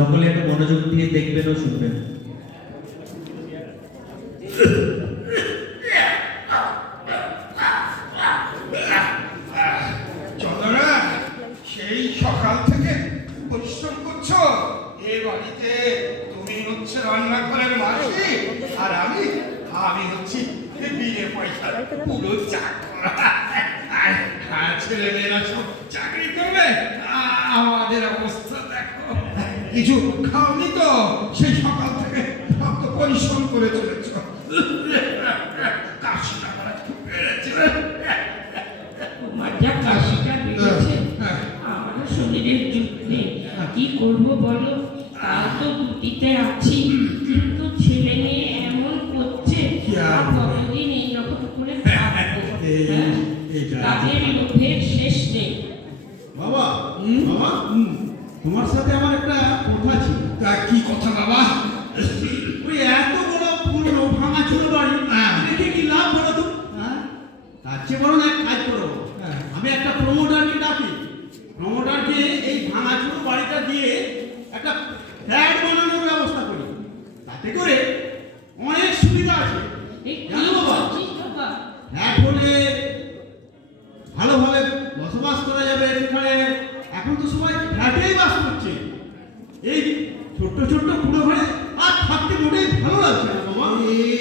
সকলে একটু মনোযোগ দিয়ে দেখবেন ও শুনবেন চন্দনা সেই সকাল থেকে পরিশ্রম করছ এ বাড়িতে তুমি হচ্ছে রান্নাঘরের মাসি আর আমি আমি হচ্ছি বিয়ে পয়সার পুরো চাকর আর আর ছেলে মেয়েরা সব চাকরি করবে আ- আমাদের অবস্থা দেখো কিছু খাওনি তো সেই সকাল থেকে সব তো পরিশ্রম করে চলেছ কাশিটা বেড়েছে তোমার আমার শরীরের যুগ কি করব বলো? তা তো দিতে আছি কিন্তু ছেলে মেয়ে এমন করছে কি আর আর কতদিন এইরকম করে থাকব এই- হ্যাঁ? এইটা। তাদের লোভের শেষ নেই বাবা বাবা তোমার সাথে আমার একটা কথা ছিল তা কি কথা বাবা ওই এত বড় পুরনো ভাঙা ছিল বাড়ি হ্যাঁ। দেখে কি লাভ বলো তো হ্যাঁ চেয়ে বরং এক কাজ করো। আমি একটা প্রমোটারকে ডাকি প্রমোটারকে এই ভাঙা বাড়িটা দিয়ে একটা ফ্ল্যাট বানানোর ব্যবস্থা করি তাতে করে অনেক সুবিধা আছে এই কি জানো বাবা বলছিস বাবা ফ্ল্যাট হলে ভালোভাবে বসবাস করা যাবে সেখানে এখন তো সবাই ফ্ল্যাটেই বাস করছে এই ছোট্ট ছোট্ট পুরো ঘরে আর থাকতে মোটেই ভালো লাগছে না বাবা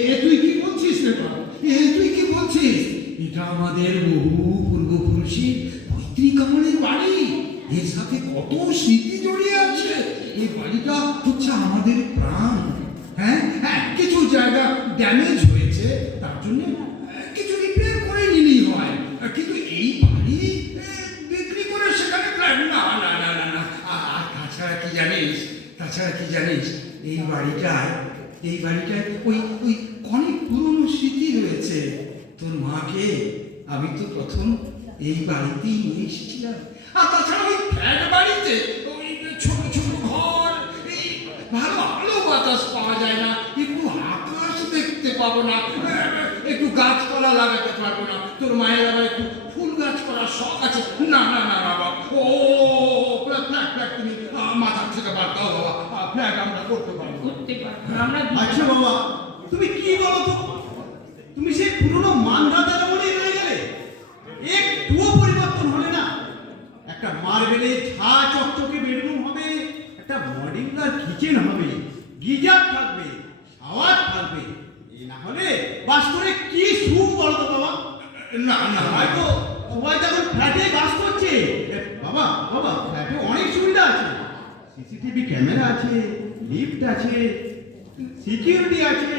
এ তুই কি বলছিস রে বাবা এ তুই কি বলছিস এটা আমাদের বহু পূর্বপুরুষী পৈতৃক আমলের বাড়ি। এর সাথে কত স্মৃতি জড়িয়ে আছে। এই বাড়িটা হচ্ছে আমাদের প্রাণ। হ্যাঁ? হ্যাঁ কিছু জায়গা ড্যামেজ হয়েছে, তার জন্য কিছু রিপেয়ার করে নিলেই হয়। কিন্তু এই বাড়ি বিক্রি করে সেখানে প্রায় না না না না না। আর তাছাড়া কি জানিস? তাছাড়া কি জানিস? এই বাড়িটায় এই বাড়িটায় ওই ওই অনেক পুরনো স্মৃতি রয়েছে। তোর মাকে আমি তো প্রথম এই বাড়িতেই নিয়ে এসেছিলাম আর তাছাড়া ওই ফ্ল্যাট বাড়িতে ওই ছোট ছোট ঘর এই ভালো আলো বাতাস পাওয়া যায় না। একটু আকাশ দেখতে পাবো না। একটু গাছপালা লাগাতে পারব না। তোর মায়ের আবার একটু ফুল গাছ করার শখ আছে। না না না বাবা। ও ফ্ল্যাট ফ্ল্যাট তুমি মাথার থেকে বাদ দাও বাবা। ফ্ল্যাট আমরা করতে পারব। করতে পারব আমরা আচ্ছা বাবা তুমি কি বলো তো? তুমি সেই পুরনো মানধাতা যেমনই রয়ে গেলে একটুও পরিবর্তন হবে না একটা মার্বেলে ছা চকচকে বেডরুম হবে একটা মডিউলার কিচেন হবে গিজার থাকবে শাওয়ার থাকবে। এই না হলে বাস করে কি সুখ বলো তো বাবা? না না, হয়তো সবাই যখন ফ্ল্যাটে বাস করছে বাবা বাবা, ফ্ল্যাটে অনেক সুবিধা আছে। সিসিটিভি ক্যামেরা আছে, লিফট আছে, সিকিউরিটি আছে।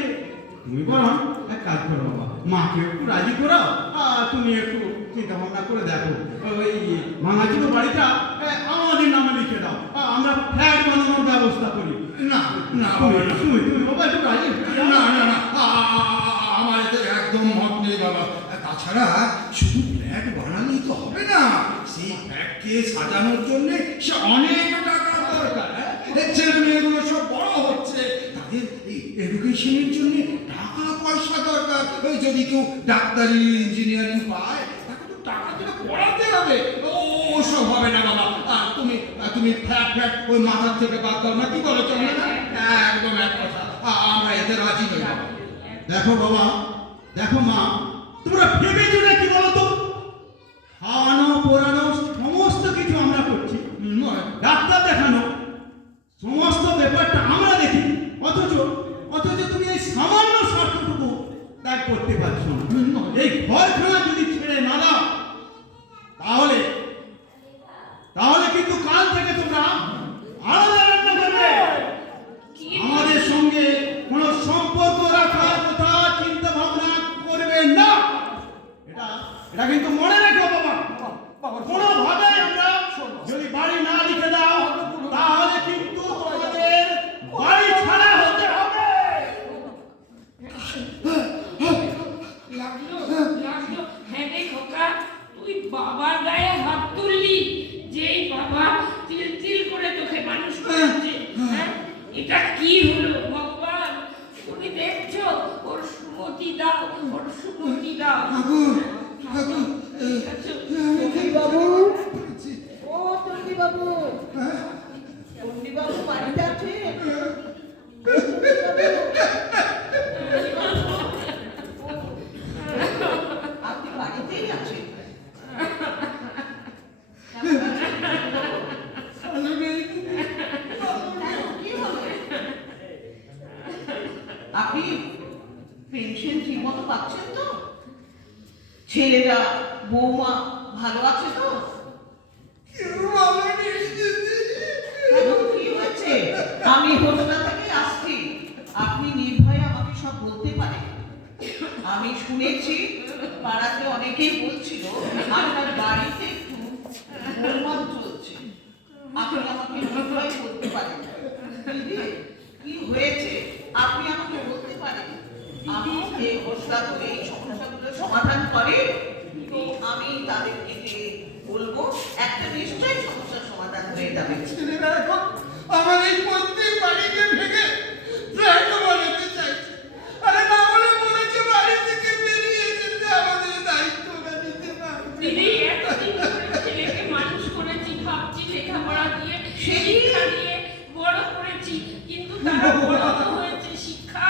তুমি বরং এক কাজ করো বাবা, মাকে একটু রাজি করাও, আর তুমি একটু চিন্তা ভাবনা করে দেখো। ওই ভাঙাচুরো বাড়িটা আমাদের নামে লিখে আমরা ফ্ল্যাট বানানোর ব্যবস্থা করি। না না তুমি না। তুমি তুমি বাবা একটু রাজি না আমার এতে একদম মত নেই বাবা। তাছাড়া শুধু ফ্ল্যাট বানালেই তো হবে না। সেই ফ্ল্যাটকে সাজানোর জন্য সে অনেক টাকা দরকার হ্যাঁ? ছেলে মেয়েগুলো সব বড় হচ্ছে। তাদের এই এডুকেশনের জন্য টাকা পয়সা দরকার। ওই যদি কেউ ডাক্তারি ইঞ্জিনিয়ারিং পায় তাকে তো টাকা দিয়ে পড়াতে হবে। ও সব হবে না বাবা। তুমি তুমি ফ্ল্যাট ফ্ল্যাট ওই মাথার থেকে বাদ দাও না কি বলো চলে না একদম এক কথা। আমরা এতে রাজি নই। দেখো বাবা দেখো মা তোমরা ভেবে চলে কি বলো তো খাওয়ানো পড়ানো সমস্ত কিছু আমরা করছি নয় ডাক্তার দেখানো সমস্ত ব্যাপারটা আমরা দেখি অথচ অথচ তুমি এই সামান্য স্বার্থটুকু ত্যাগ করতে পারছ না এই ঘরখানা যদি ছেড়ে না দাও তাহলে তাহলে কিন্তু কাল থেকে তোমরা আলাদা রান্না করবে কি আমাদের সঙ্গে কোনো সম্পর্ক রাখার কথা চিন্তা ভাবনা করবে না এটা এটা কিন্তু মনে রেখো বাবা কোনো ভাবে আমরা যদি বাড়ি না লিখে দাও তাহলে কিন্তু তোমাদের বাড়ি ছাড়া হতে হবে লাগল লাগল হ্যাঁ রে খোকা তুই বাবার গায়ে হাত তুললি যেই বাবা তিল তিল করে তোকে মানুষ করেছে হ্যাঁ এটা কি হলো ভগবান তুমি দেখছ ওর সুমতি দাও ওর সুমতি দাও ঠাকুর ঠাকুর ঠিক আছে? বাবু ও টন্ডি বাবু টন্ডি বাবু বাড়িতে আছো আপনি পেনশন ঠিক মতো পাচ্ছেন তো ছেলেরা বৌমা ভালো আছে তো কেন, কি হয়েছে আমি হোসলা থেকে আসছি আপনি নির্ভয়ে আমাকে সব বলতে পারেন আমি শুনেছি, পাড়াতে অনেকেই বলছিল, আপনার বাড়িতে একটু গোলমাল চলছে। আপনি আমাকে পারেন কি হয়েছে? আপনি আমাকে বলতে পারেন? আমি এই হোসলা করে এই সমস্যাগুলো সমাধান করে তো আমি তাদেরকে যে বলব, একটা নিশ্চয়ই সমস্যার সমাধান হয়ে যাবে। ছেলেরা এখন আমার এই বাড়িতে ভেঙে বলে লেখাপড়া দিয়ে শিক্ষা দিয়ে বড় করেছি কিন্তু তারা বড় তো হয়েছে শিক্ষা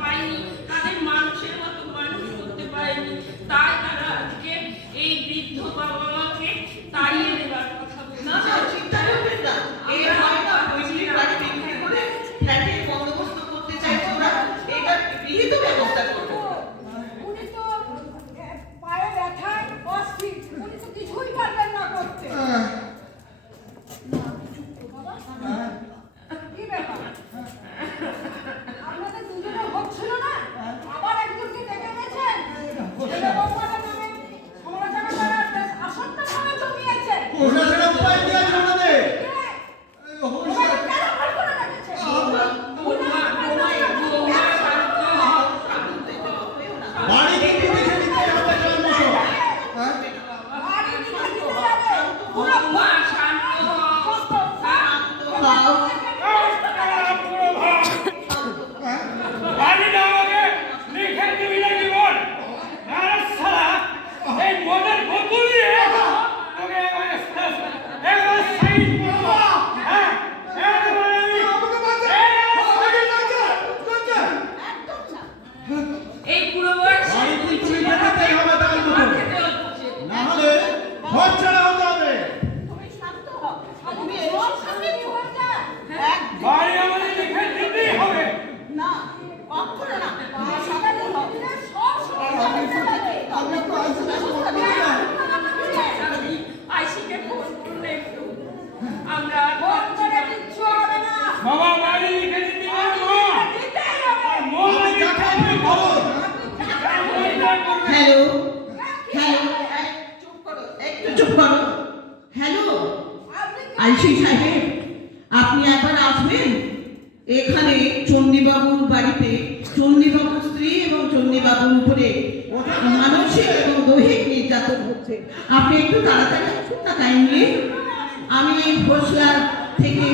পায়নি তাদের মানুষের মতো মানুষ করতে পারেনি তাই তারা আজকে এই বৃদ্ধ বাবা মাকে তাড়িয়ে দেবার কথা বলছে না না চিন্তা করবেন না এই হয় না পৈতৃক বাড়ি বিক্রি করে ফ্ল্যাটের বন্দোবস্ত করতে চাইছে ওরা এটা বিহিত ব্যবস্থা করব উনি তো আহ, পায়ে ব্যথায় অস্থির উনি তো কিছুই পারবেন না করতে বাবা, কি ব্যাপার আপনাদের দুজনে হচ্ছিল না আবার একজনকে ডেকে এনেছেন ছেলে বৌমাটা নামে সমালোচনা করার বেশ আসরটা ভাবে জমিয়েছে ওটা ছাড়া উপায় কি আছে আমাদের কে? তোমাকে কেন ভয় করে রেখেছে? উনি আপনার বৌমা শান্ত হও। বাড়ি কিন্তু দেখে নিতে হবে জন্মস বাড়ি নিয়ে দিতে যাবে। পুরো বৌমা শান্ত হও। বাড়ি না আমাকে লিখে দিবি না জীবন আরে সালা এই মদের বোতল দিয়ে তোকে এবারে এবারে সাইড করব হ্যাঁ এবারে আমি এই বুড়ো বয়সে বাড়ি দুই কিন্তু ছেলে লিখে দিতেই হবে তার মতো। মার খেতে হচ্ছে। না হলে ঘর ছাড়া হতে হবে তুমি শান্ত হও তুমি সব এসব সামনে কি হয়ে যায়? এক বাড়ি আমাদের লিখে দিতেই হবে না কখনো না তুমি বাড়িটা শান্ত হও দিলে সব সমস্যা মিটে যাবে। আমরা তো আছি ব্যবস্থা করব আমি আইসিকে ফোন করলে একটু আমরা আর ফোন পারছি করে না। কিচ্ছু হবে না। বাবা বাড়ি লিখে দিতে হবে দিতেই হবে। মন আপনি যাকে আপনি বলুন হ্যালো হ্যালো চুপ করো একটু চুপ করো হ্যালো আপনি কি- আইসি সাহেব আপনি একবার আসবেন এখানে চণ্ডীবাবুর বাড়িতে চণ্ডীবাবুর স্ত্রী এবং চণ্ডীবাবুর উপরে মানসিক এবং দৈহিক নির্যাতন হচ্ছে। আপনি একটু তাড়াতাড়ি আসুন না কাইন্ডলি আমি এই ঘোষলা থেকে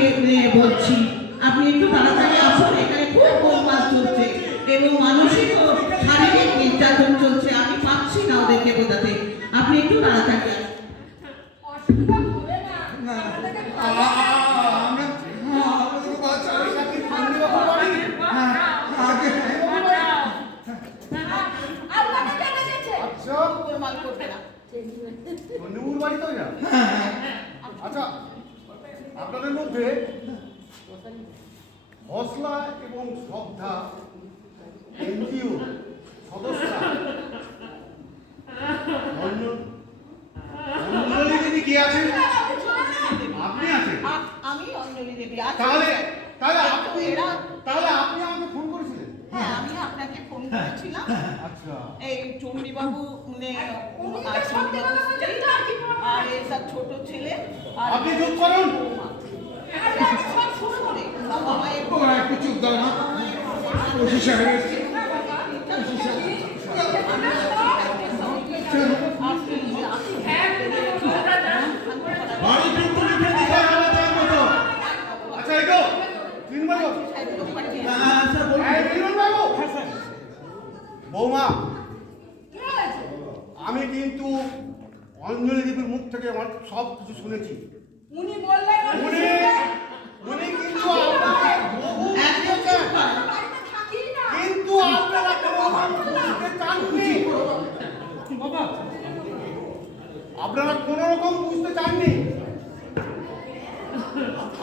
বলছি আপনি একটু তাড়াতাড়ি আসুন এখানে খুব গোলমাল চলছে এবং মানসিক ও শারীরিক নির্যাতন চলছে। আমি পাচ্ছি না ওদেরকে বোঝাতে। আপনি একটু তাড়াতাড়ি আসুন অসুবিধা হবে না। আমাদেরকে খাওয়া- আমাদের বাঁচাও আপনাকে কে ডেকেছে? গোলমাল করবে না। বন্ধুর বাড়ি তো এটা আচ্ছা আপনাদের মধ্যে হসলা এবং শ্রদ্ধা এনজিও সদস্যরা অঞ্জলি দিদি কি আছেন? না। আপনি আছেন? আমি অঞ্জলি দেবী। তাহলে তাহলে আপনি তাহলে আপনি আমাকে ফোন করেছিলেন হ্যাঁ আমি আপনাকে আচ্ছা। এই চণ্ডীবাবু মানে আর এই ছোট ছেলে আপনি চুপ করুন। চুপ দাও না। ওসি হ্যাঁ। বৌমা কি হয়েছে? আমি কিন্তু অঞ্জলি দেবীর মুখ থেকে আমার সব কিছু শুনেছি উনি বললেন উনি উনি কিন্তু আপনাকে বহু। কিন্তু আপনারা কোনো রকম বুঝতে চাননি আপনারা কোন রকম বুঝতে চাননি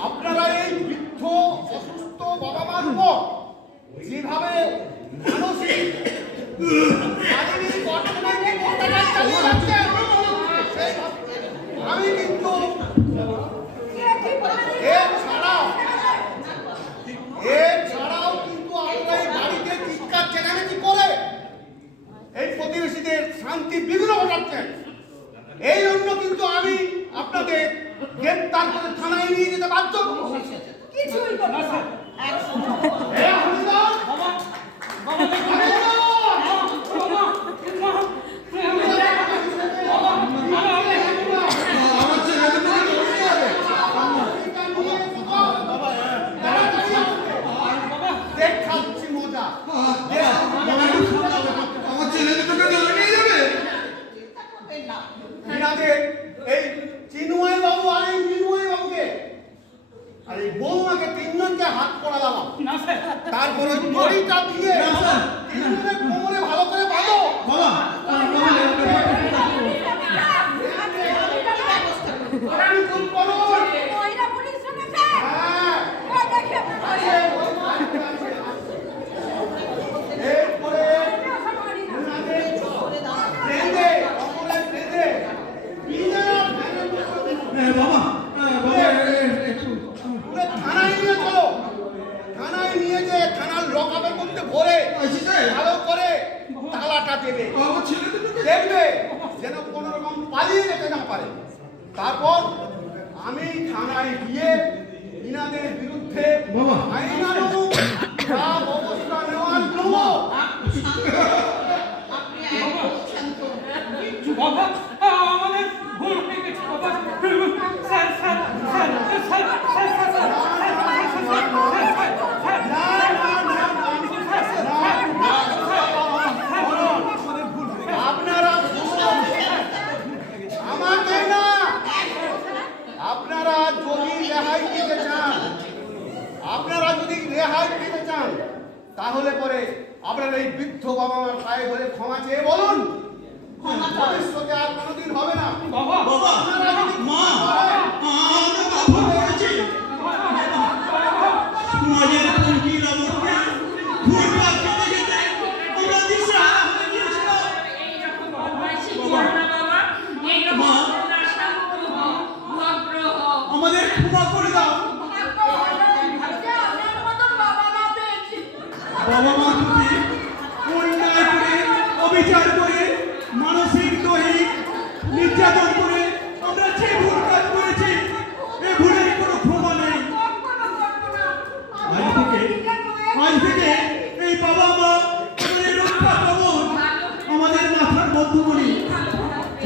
আপনারা এই বৃদ্ধ অসুস্থ বাবা মার উপর যেভাবে মালিনী বর্তমানে অত্যাচার চালিয়ে যাচ্ছে। সেই- আমি কিন্তু এছাড়াও এছাড়াও কিন্তু আমরা এই বাড়িতে চিৎকার চেঁচামেচি করে এই প্রতিবেশীদের শান্তি বিঘ্ন ঘটাচ্ছেন এই জন্য কিন্তু আমি আপনাদের গ্রেপ্তার করে থানায় নিয়ে যেতে বাধ্য। কিছুই করবে না। এ হরিদাস! হরিদাস! আমার ছেলে দুটোকে ধরে নিয়ে যাবে দেখাচ্ছি মজা আমার ছেলে দুটোকে ধরে নিয়ে যাবে চিন্তা করবেন না এনাদের এই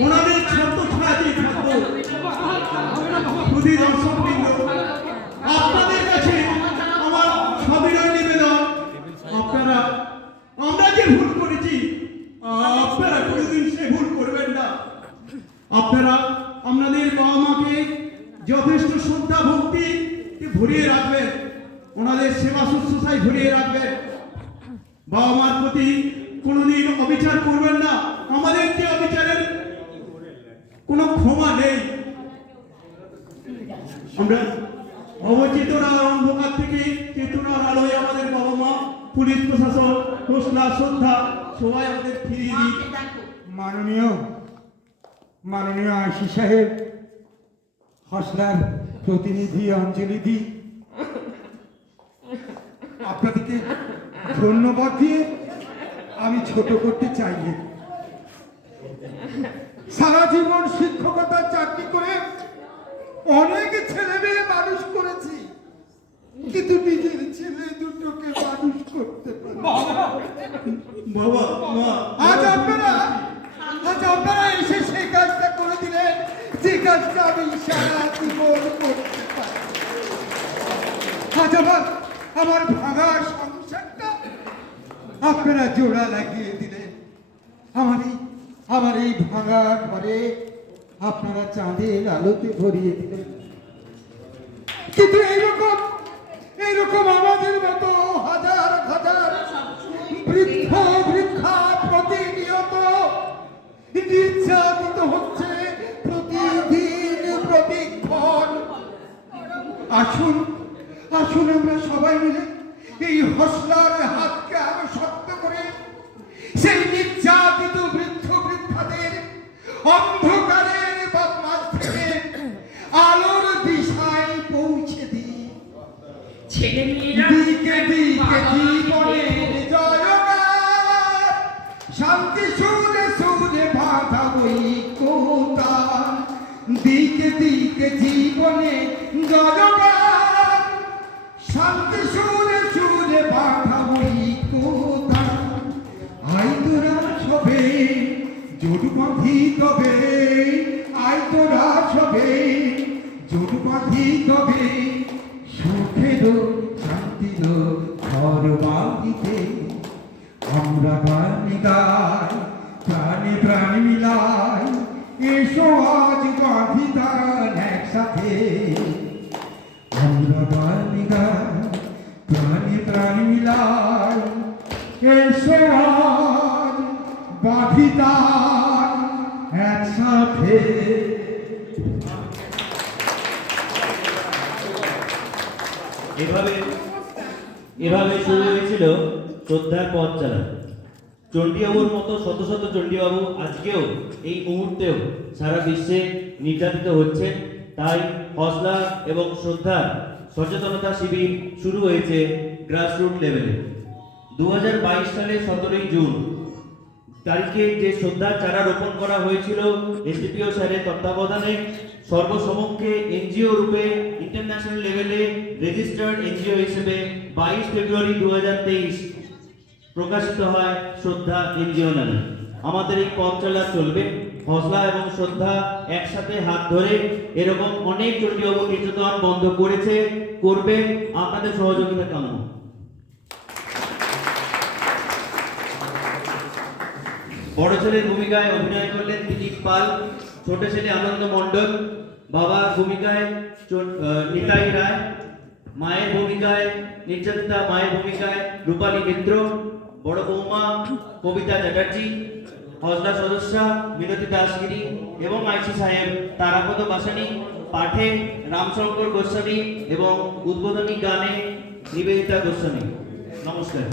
ওনাদের ছোট্ট ছায়াতেই থাকব। আপনাদের কাছে আমার সবিনয় নিবেদন। আপনারা, আমরা যে ভুল করেছি, আপনারা কোনোদিন সে ভুল করবেন না। আপনারা, আপনাদের বাবা মাকে যথেষ্ট শ্রদ্ধা ভক্তি ভরিয়ে রাখবেন। ওনাদের সেবা শুশ্রূষায় ভরিয়ে রাখবেন। বাবা মার প্রতি কোনোদিন অবিচার করবেন না। আমাদের যে অবিচারের কোনো ক্ষমা নেই। আমরা অবচেতনার অন্ধকার থেকে চেতনার আলোয় আমাদের বাবা মা, পুলিশ প্রশাসন হোসলা শ্রদ্ধা, সবাই আমাদের ফিরিয়ে দিই মাননীয় মাননীয় আশি সাহেব হসলার প্রতিনিধি অঞ্জলি দি আপনাদেরকে ধন্যবাদ দিয়ে আমি ছোট করতে চাইনি। সারা জীবন শিক্ষকতার চাকরি করে অনেক ছেলে মেয়ে মানুষ করেছি। কিন্তু নিজের ছেলে দুটোকে মানুষ করতে পারি বাবা মা আজ আপনারা আজ আপনারা এসে সেই কাজটা করে দিলেন যে কাজটা আমি সারা জীবন করতে পারি। আজ আমার আমার ভাঙা সংসারটা আপনারা জোড়া লাগিয়ে দিলেন আমার এই আমার এই ভাঙা ঘরে, আপনারা চাঁদের আলোতে ভরিয়ে দিলেন। কিন্তু এইরকম এইরকম আমাদের মতো হাজার হাজার বৃদ্ধ, বৃদ্ধা প্রতিনিয়ত নির্যাতিত হচ্ছে, প্রতিদিন প্রতিক্ষণ। আসুন আসুন আমরা সবাই মিলে এই হসলার হাতকে অন্ধকারের বদমাস থেকে আলোর দিশায় পৌঁছে দিই। ছেলে মেয়েরা দিকে দিকে জীবনের জয়গান শান্তি সুরে সুরে বাধা ঐক্যতা দিকে দিকে জীবনে জয়গান শান্তি বাঁধি তবে আই তোরা সবে। জোট বাঁধি তবে সুখের শান্তির ঘর বাঁধিতে আমরা গান গাই প্রাণে প্রাণ মিলাই, এসো আজ বাঁধি দান একসাথে। আমরা গান হয়েছিল শ্রদ্ধার পথ চালা। চণ্ডীবাবুর মতো শত শত চণ্ডীবাবু আজকেও এই মুহূর্তেও সারা বিশ্বে নির্যাতিত হচ্ছেন তাই হসলা এবং শ্রদ্ধার সচেতনতা শিবির শুরু হয়েছে গ্রাসরুট লেভেলে দু সালের সতেরোই জুন তারিখে যে শ্রদ্ধার চারা রোপণ করা হয়েছিল এসডিপিও স্যারের তত্ত্বাবধানে সর্বসমক্ষে এনজিও রূপে ইন্টারন্যাশনাল লেভেলে রেজিস্টার্ড এনজিও হিসেবে বাইশ ফেব্রুয়ারি দু হাজার তেইশ প্রকাশিত হয় শ্রদ্ধা এনজিও নামে। আমাদের এই পথ চলা চলবে। হসলা এবং শ্রদ্ধা একসাথে হাত ধরে এরকম অনেক চণ্ডীবাবু নির্যাতন বন্ধ করেছে, করবে। আপনাদের সহযোগিতা কাম্য বড় ছেলের ভূমিকায় অভিনয় করলেন দিলীপ পাল। ছোট ছেলে আনন্দ মণ্ডল, বাবার ভূমিকায় নিতাই রায়, মায়ের ভূমিকায় নির্যাতিতা, মায়ের ভূমিকায় রূপালী মিত্র, বড় বৌমা, কবিতা চ্যাটার্জি হজলা সদস্যা, মিনতি দাসগিরি এবং আইসি সাহেব, তারাপদ বাসানি, পাঠে রামশঙ্কর গোস্বামী এবং উদ্বোধনী গানে নিবেদিতা গোস্বামী। নমস্কার।